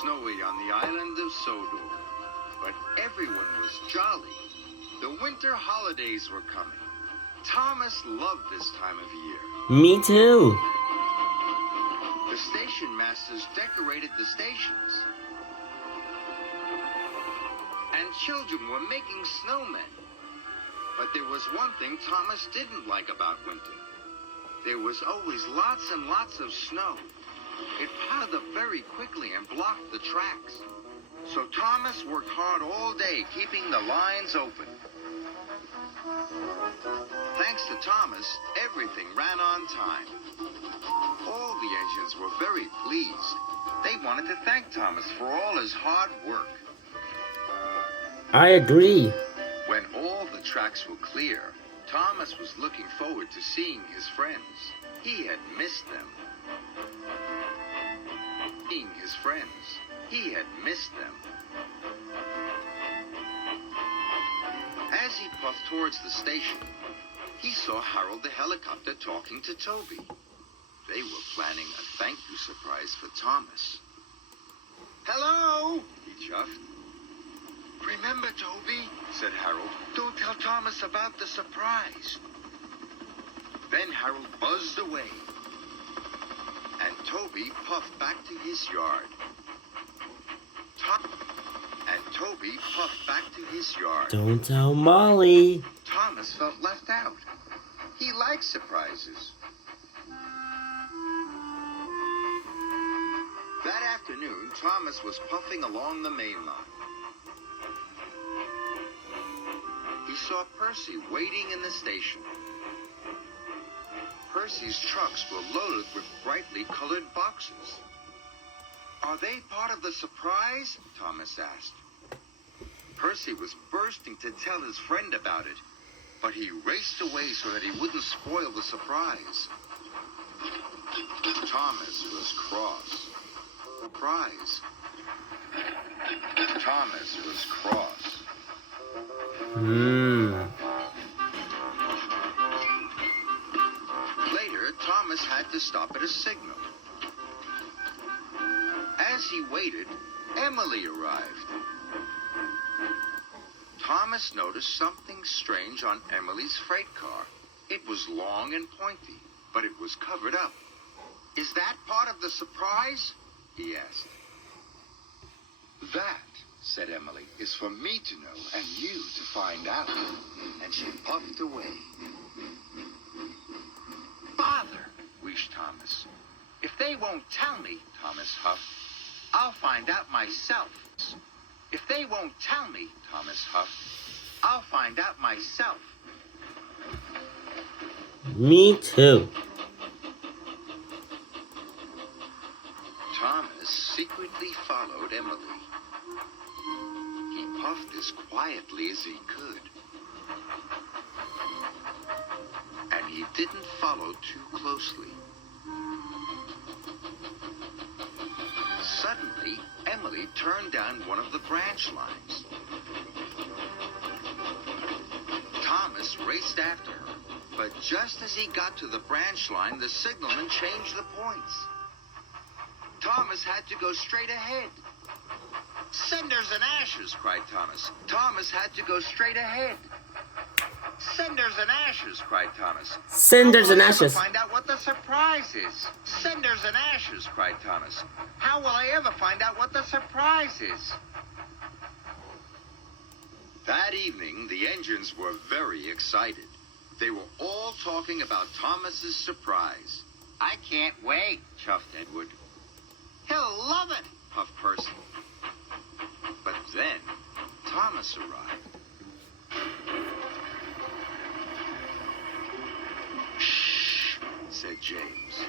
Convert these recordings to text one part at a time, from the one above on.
snowy on the island of Sodor, but everyone was jolly. The winter holidays were coming. Thomas loved this time of year. Me too. The station masters decorated the stations. And children were making snowmen. But there was one thing Thomas didn't like about winter. There was always lots and lots of snow. It piled up very quickly and blocked the tracks. So Thomas worked hard all day keeping the lines open. Thanks to Thomas, everything ran on time. All the engines were very pleased. They wanted to thank Thomas for all his hard work. I agree. When all the tracks were clear, Thomas was looking forward to seeing his friends. He had missed them. He had missed them. As he puffed towards the station, he saw Harold the helicopter talking to Toby. They were planning a thank you surprise for Thomas. Hello, he chuffed. Remember, Toby, said Harold, don't tell Thomas about the surprise. Then Harold buzzed away, and Toby puffed back to his yard. Don't tell Molly. Thomas felt left out. He liked surprises. That afternoon, Thomas was puffing along the main line. He saw Percy waiting in the station. Percy's trucks were loaded with brightly colored boxes. Are they part of the surprise? Thomas asked. Percy was bursting to tell his friend about it, but he raced away so that he wouldn't spoil the surprise. Thomas was cross. Thomas was cross. Later, Thomas had to stop at a signal. As he waited, Emily arrived. Thomas noticed something strange on Emily's freight car. It was long and pointy, but it was covered up. Is that part of the surprise? He asked. That, said Emily, is for me to know and you to find out. And she puffed away. Bother, wheezed Thomas. If they won't tell me, Thomas huffed, I'll find out myself. If they won't tell me, Thomas huffed, I'll find out myself. Me too. Thomas secretly followed Emily. He puffed as quietly as he could. And he didn't follow too closely. Suddenly, Emily turned down one of the branch lines. Thomas raced after her, but just as he got to the branch line, the signalman changed the points. Thomas had to go straight ahead. Cinders and ashes, cried Thomas. Thomas had to go straight ahead. Cinders and ashes, cried Thomas. Cinders and ashes. Find out what the surprise is. Cinders and ashes, cried Thomas. How will I ever find out what the surprise is? That evening, the engines were very excited. They were all talking about Thomas's surprise. I can't wait, chuffed Edward. He'll love it, puffed Percy. But then, Thomas arrived. Shh, said James.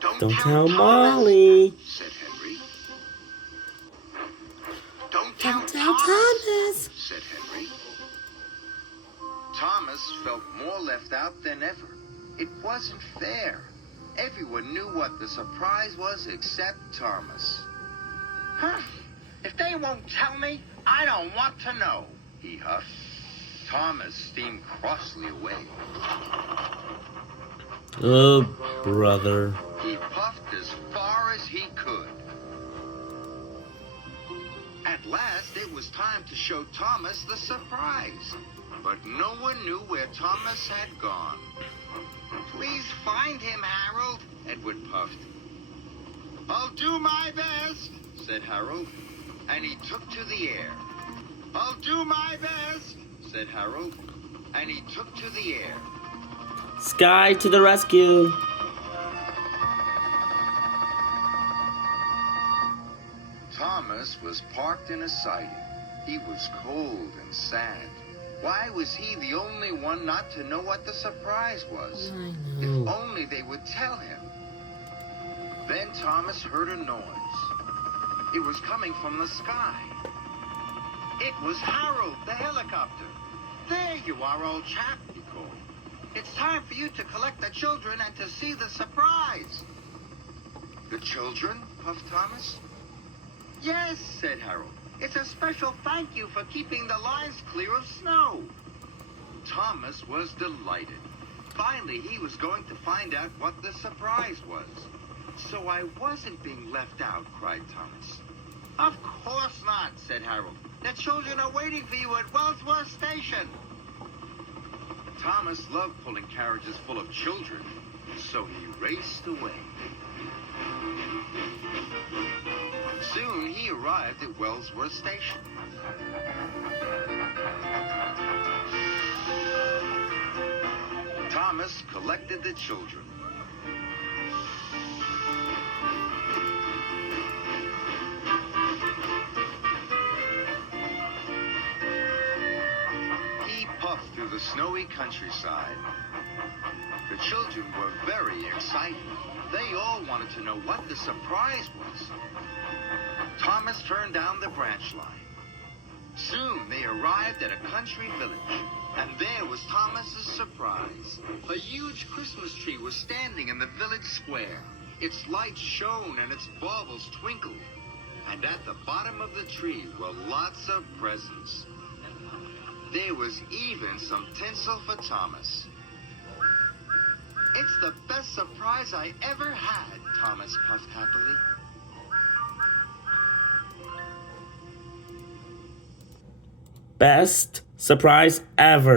Don't tell Molly, said Henry. Don't tell Thomas, said Henry. Thomas felt more left out than ever. It wasn't fair. Everyone knew what the surprise was except Thomas. Huh. If they won't tell me, I don't want to know, he huffed. Thomas steamed crossly away. Oh, brother. He last, it was time to show Thomas the surprise. But no one knew where Thomas had gone. Please find him, Harold, Edward puffed. I'll do my best, said Harold, and he took to the air. I'll do my best, said Harold, and he took to the air. Skye to the rescue. Thomas was parked in a siding. He was cold and sad. Why was he the only one not to know what the surprise was? I If know. only they would tell him. Then Thomas heard a noise. It was coming from the sky. It was Harold, the helicopter. There you are, old chap, he called. It's time for you to collect the children and to see the surprise. The children? Puffed Thomas. Yes, said Harold. It's a special thank you for keeping the lines clear of snow. Thomas was delighted. Finally, he was going to find out what the surprise was. So I wasn't being left out, cried Thomas. Of course not, said Harold. The children are waiting for you at Wellsworth Station. Thomas loved pulling carriages full of children, so he raced away. Soon he arrived at Wellsworth Station. Thomas collected the children. He puffed through the snowy countryside. The children were very excited. They all wanted to know what the surprise was. Thomas turned down the branch line. Soon they arrived at a country village, and there was Thomas's surprise. A huge Christmas tree was standing in the village square. Its lights shone and its baubles twinkled. And at the bottom of the tree were lots of presents. There was even some tinsel for Thomas. It's the best surprise I ever had, Thomas puffed happily. Best surprise ever.